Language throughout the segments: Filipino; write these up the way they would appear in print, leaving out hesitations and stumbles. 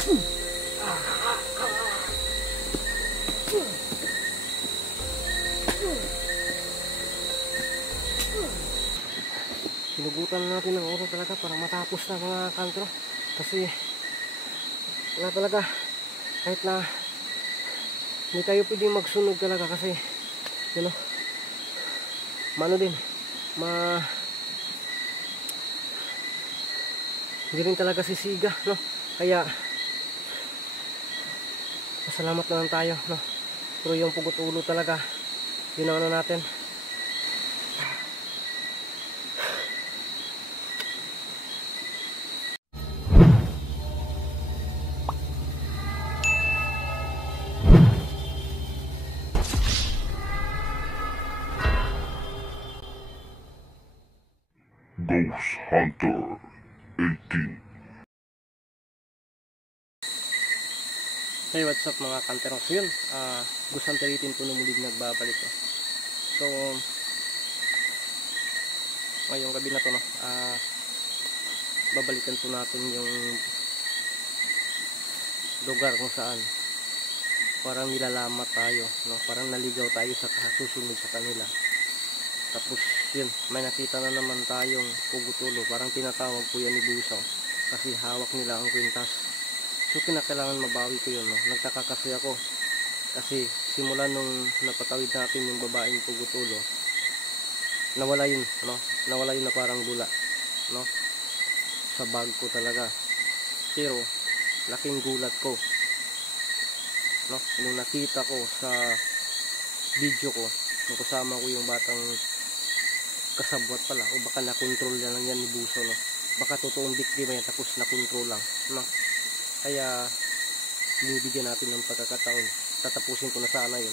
Sinugutan natin ng oro talaga para matapos na mga kantro. Kasi wala talaga, kahit na hindi tayo pwedeng magsunog talaga kasi you know, mano din hindi rin talaga sisiga, no? Kaya pasalamat na lang tayo, no? Pero yung pugot ulo talaga, yun ang ano natin. Ghost Hunter 18. Hey, what's up mga kanterong? So yun, Ghost Hunter 18 po numulig nagbabalik. So ngayong gabi na to, no, babalikan po natin yung lugar kung saan parang nilalamat tayo, no? Parang naligaw tayo sa kasusunod sa kanila. Tapos yun, may nakita na naman tayong pugutulo, parang tinatawag po yan ni Busaw kasi hawak nila ang kwintas. So kinakailangan mabawi ko yun, no? Nagtaka kasi ako kasi simula nung napatawid natin yung babaeng pugutulo, nawala yun, no? Nawala yun na parang bula, no? Sa bag ko talaga. Pero laking gulat ko, no? Nung nakita ko sa video ko, nung kasama ko yung batang kasabwat pala, o baka na-control lang yan ni Buso, no? Baka totoong biktima yan tapos na-control lang, no? Kaya binibigyan natin ng pagkakataon, tatapusin ko na sana yun.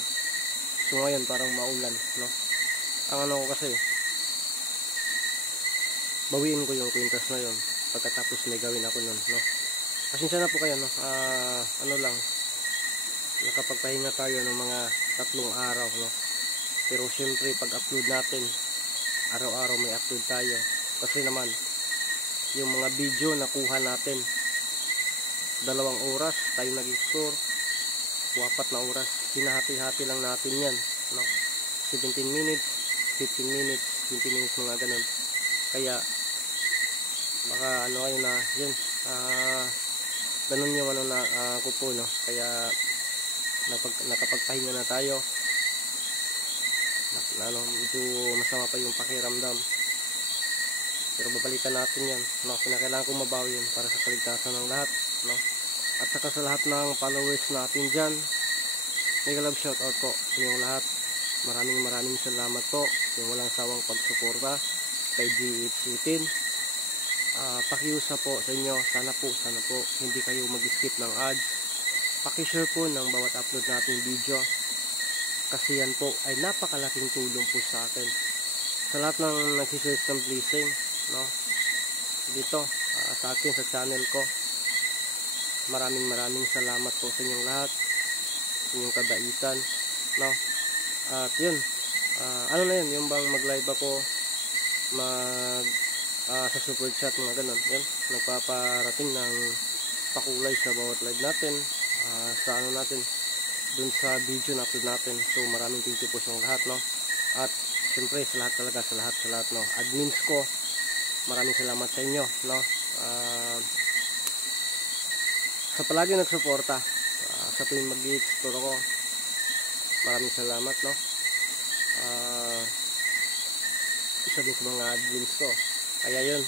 So ngayon parang maulan, no? Ang ano ko kasi, bawiin ko yung kwintas na yun pagkatapos may gawin ako nun, no? Pasensya na po kayo, no? Ano lang, nakapagpahinga tayo ng mga 3 araw, no? Pero syempre pag upload natin, araw-araw may upload tayo kasi naman yung mga video nakuha natin 2 oras tayo nag-explore, 4 na oras, hinahati-hati lang natin yan, no? 17 minutes, 15 minutes, 20 minutes, mga ganun. Kaya baka ano kayo na yun, ganun yung ano na ko po, no? Kaya nakapagpahinga na tayo, ano, medyo masama pa yung pakiramdam, pero babalikan natin yan, no? Kinakailangan kong mabawi yun para sa kaligtasan ng lahat, no? At saka sa lahat ng followers natin dyan, mega love shoutout po sa inyong lahat. Maraming salamat po yung walang sawang pagsuporta kay GH18. Pakiusa po sa inyo, sana po hindi kayo mag-skip ng ads. Pakishare po ng bawat upload nating video kasi yan po ay napakalaking tulong po sa akin, sa lahat ng nagsisearch ng blessing, no? Dito sa akin sa channel ko. Maraming salamat po sa inyong lahat, sa inyong kabaitan, no? At yun, ano na yun, yung bang mag live ako, sa super chat, mga ganun, yun, nagpaparating ng pakulay sa bawat live natin, sa ano natin, dun sa video na upload natin. So maraming thank you po sa lahat, no? At syempre sa lahat talaga, sa lahat, no? Admins ko, maraming salamat sa inyo, no? Sa palagi nagsuporta, sa tuwing mag-i-explore ako, maraming salamat, no? Isa din sa mga admins ko. Kaya yun,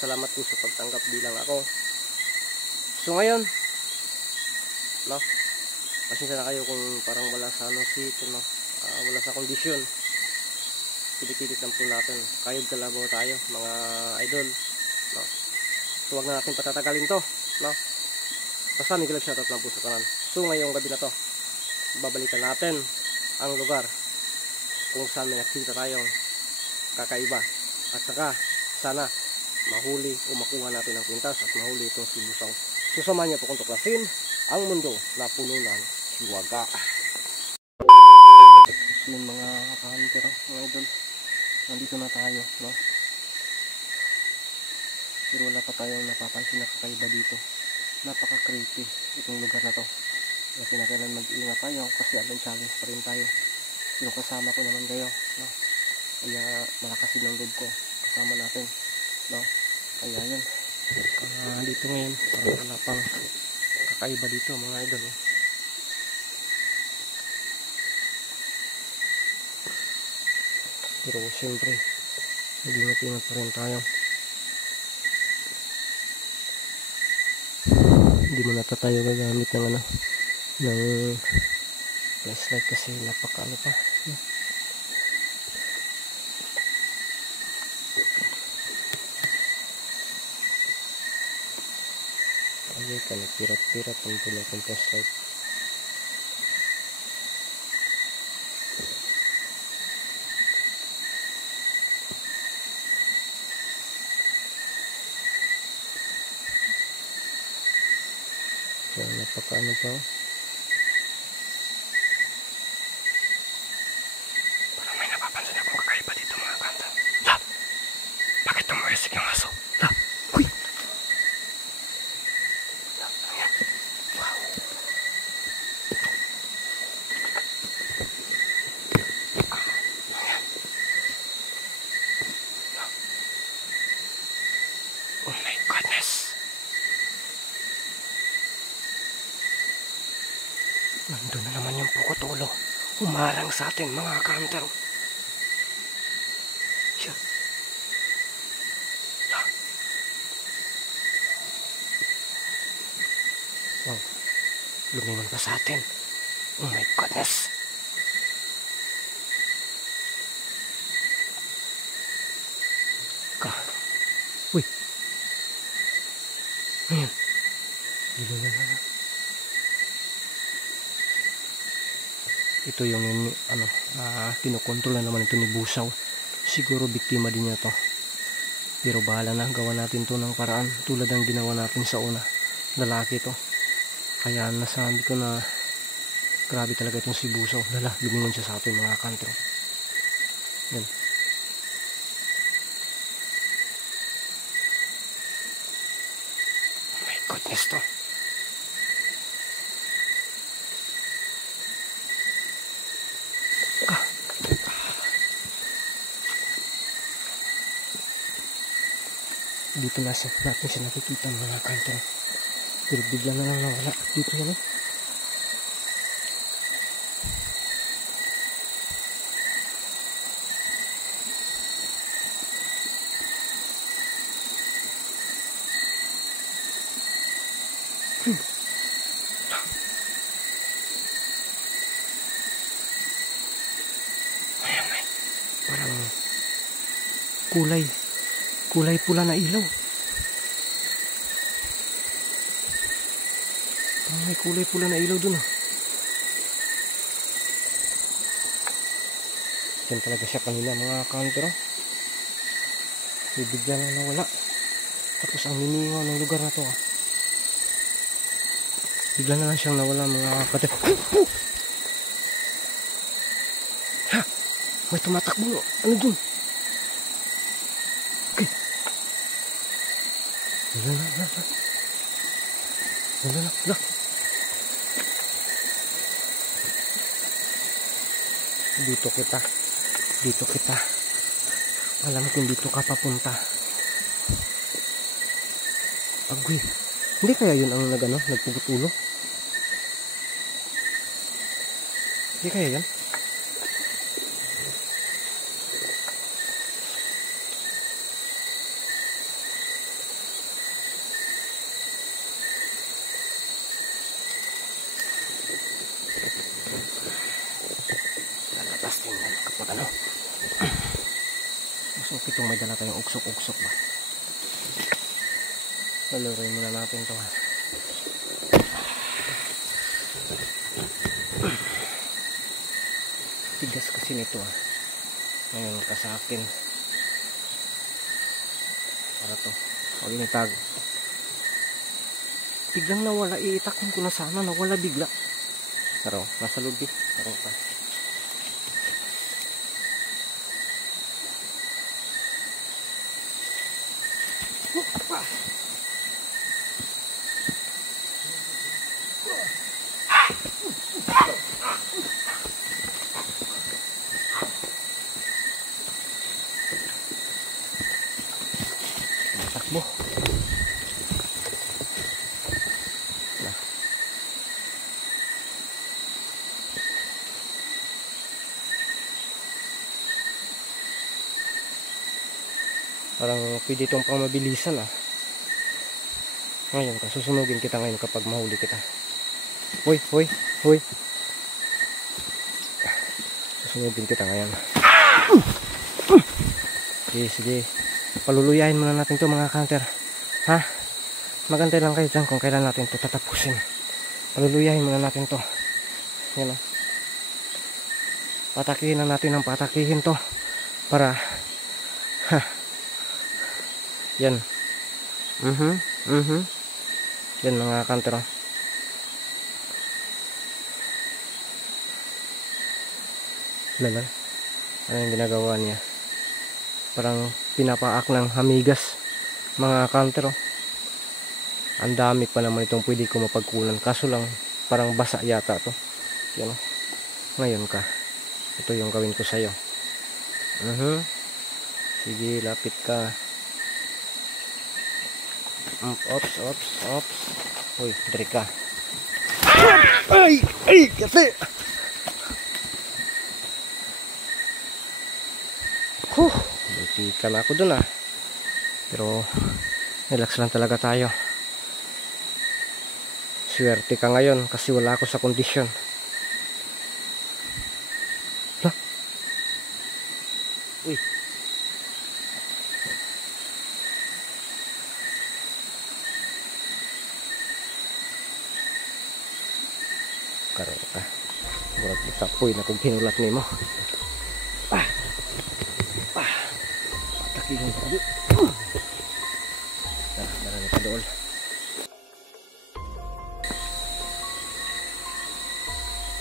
salamat po sa pagtanggap bilang ako. So ngayon, no, pasensya na kayo kung parang wala sa ano sito, no? Wala sa kondisyon. Pilit-pilit lang po natin, kayod kalabaw tayo mga idol, no? So wag na natin patatagalin to, no? Basta may love shoutout lang po sa kanan. So ngayong gabi na to, babalikan natin ang lugar kung saan may nakita tayong kakaiba, at saka sana mahuli o makuha natin ang kwintas at mahuli itong si Busaw. So samahan niyo po kung tuklasin ang mundo na puno ng hiwaga. So yung mga hunter, mga idol, nandito na tayo, no? Pero wala pa tayong napapansin na kakaiba dito. Napaka-creepy itong lugar na to. Kaya kinakailan mag-iingat tayo kasi anong challenge pa rin tayo. Pero kasama ko naman kayo, no? Kaya malakas din ang loob ko kasama natin, no? Kaya yun, dito ngayon parang wala pang kakaiba dito mga idol, no? Pero siyempre mag-ingat-ingat pa rin tayo. Hindi mo nata tayo gagamit ng ng flashlight kasi napaka pa, no? Ay, nagpirat-pirat ang pula ng flashlight. So, napaka pa. Parang may napapansin akong kakaiba dito mga kanta. La! Bakit tumuesik yung aso? La! Uy! La! Ano yan? Wow! Ano yan? La! Oh my goodness! Nandun na naman yung pukutulo. Umarang sa atin mga ka-hunter. Siya. Wow. Lumingon pa sa atin. Oh my goodness. Ka. Uy. Ayan. Gila. Ito yung kinukontrola naman ito ni Busaw. Siguro biktima din niya to. Pero bahala na, gawa natin to ng paraan tulad ng ginawa natin sa una. Lalaki to. Kaya nasabi ko na grabe talaga itong si Busaw. Lala, lumingon siya sa atin mga kantro. Yan. Oh my goodness to. Dito natin siya nakikita mga kanto. Pero bigla na lang nawala. Dito na lang. Ayan, may parang kulay pula na ilaw. Parang may kulay pula na ilaw dun. Yan talaga siya kanina mga counter. Bigla na nawala. Tapos ang niningaw ng lugar na to. Bigla na lang siyang nawala mga kapatid. Ha! May tumatakbo. Ano dun? Okay. Wala. Dito kita. Alam kung dito ka papunta. Agwi. Hindi kaya yun ang nagpugutulo? Hindi kaya yan? Lalabas din yan kapag mas okay itong may dala tayong uksok-uksok ba? Lalurin muna natin ito. Tigas kasi nito ngayon ka sa akin para to huwag initag. Biglang nawala, iitakon ko na sana, nawala bigla. Pero nasa loob pero pa Parang pwede itong pang mabilisan ah. Ngayon, susunugin kita ngayon kapag mahuli kita. Hoy, hoy, hoy. Susunugin kita ngayon. Sige, sige. Paluluyahin muna natin to mga hunter. Ha? Magantay lang kayo dyan kung kailan natin to tatapusin. Paluluyahin muna natin to. Yan o. Patakihin na natin ang patakihin to. Para yan. Yan mga hunter. Lala. Ano yung ginagawa niya? Parang pinapaak ng hamigas mga hunter. Ang dami pa naman itong pwede ko mapagkunan, kaso lang parang basa yata to. Yan o. Ngayon ka, ito yung gawin ko sa'yo. Sige, lapit ka. Ops. Uy, dari ka. Ay, kasi butikan ako dun ah. Pero relax lang talaga tayo. Swerte ka ngayon kasi wala ako sa kondisyon. Lah. Uy. Karo ka. Murag itapoy na kung hinulat nimo. Takihin ko. Marami pa doon.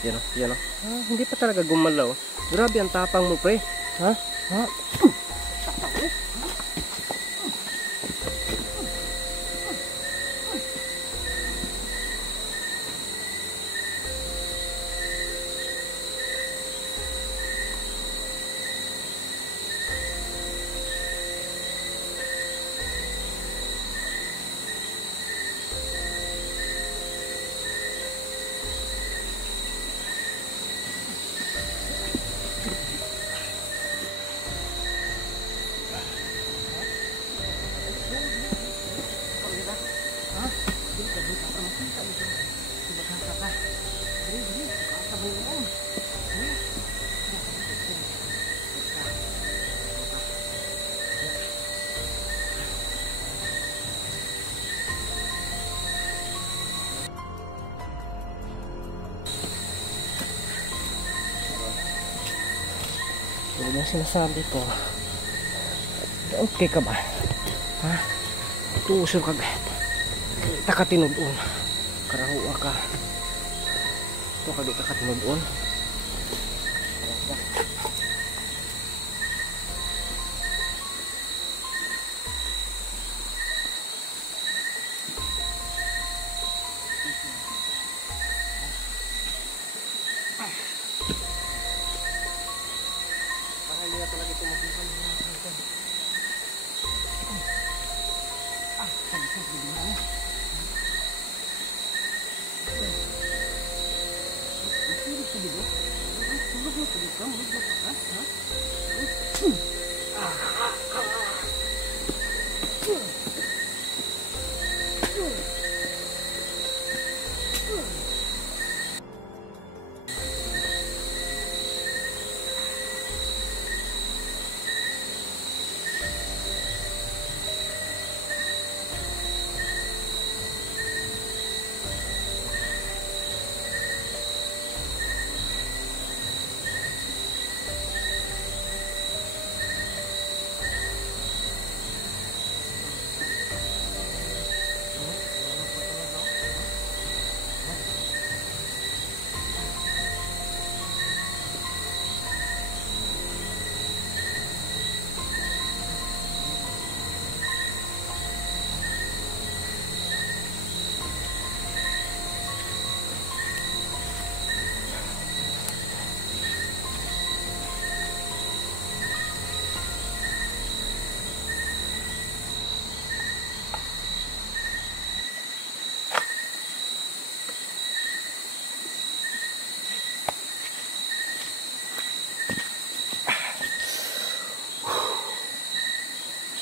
Yan o. Hindi pa talaga gumalaw. Grabe ang tapang mo, pre. Ha? Ano yung sinasabi ko? Okay ka ba? Ha? Tuusol ka gayat. Takatinudon. Karahuwa ka. Ito ka di takatinudon.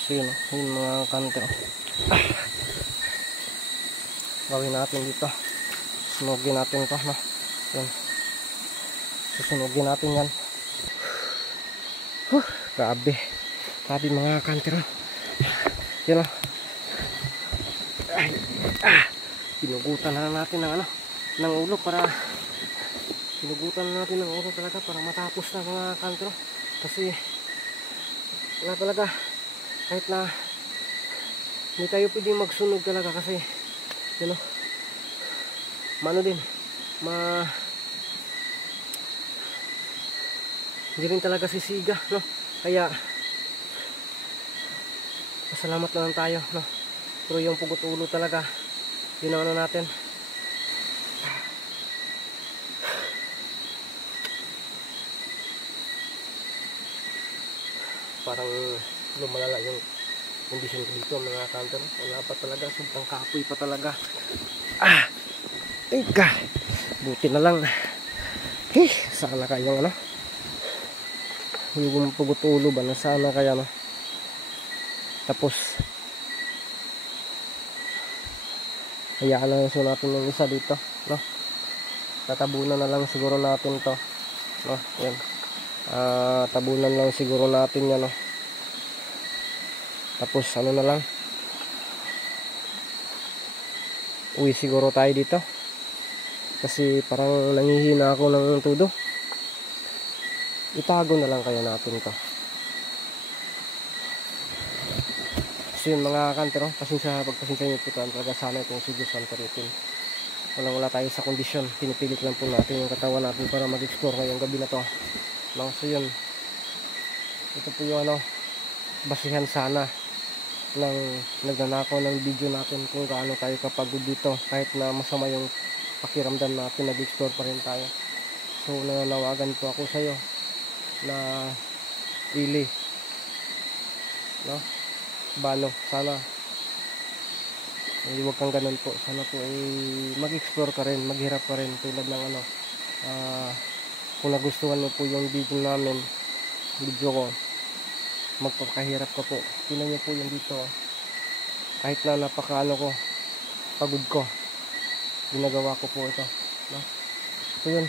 So yun, yun mga kanter. Gawin natin dito. Sunugin natin to, no? Yun. Susunugin natin yan. Grabe. Grabe mga kanter. Yun, no? Pinugutan na natin ng ng ulo para talaga para matapos na mga kanter. Kasi wala talaga, kahit na hindi tayo pwedeng magsunog talaga kasi you know, hindi rin talaga sisiga, no? Kaya pasalamat na lang tayo, no? Pero yung pugot ulo talaga, yun ang natin. Parang lumalala yung kondisyon ko dito mga kanter. Wala pa talaga, sobrang kapoy pa talaga. Teka, buti na lang. Sana kayang yung pugot ulo ba, sana kaya tapos hayaan na lang natin yung isa dito, no? Tatabunan na lang siguro natin to, no? Yan. Tabunan lang siguro natin yan, no? Tapos na lang, uwi siguro tayo dito kasi parang nangihina ako ng tudo. Itago na lang kaya natin to. So yun mga kanter, pagpasensya nyo po talaga, sana itong Cebu Santa Ritin. Wala tayo sa kondisyon, pinipilit lang po natin yung katawan natin para mag-explore ngayong gabi na to, no? So yun, ito po yung basihan sana ng nagnanakaw ng video natin kung gaano tayo kapagod dito. Kahit na masama yung pakiramdam natin, nag-explore pa rin tayo. So nananawagan po ako sa iyo na really, no? Balo, sana huwag kang ganun po. Sana po mag-explore ka rin, maghirap ka rin tulad ng kung nagustuhan mo po yung video namin, video ko, magpapakahirap ka po. Tingnan nyo po yung dito, kahit na pagod ko, ginagawa ko po ito, no? So yun,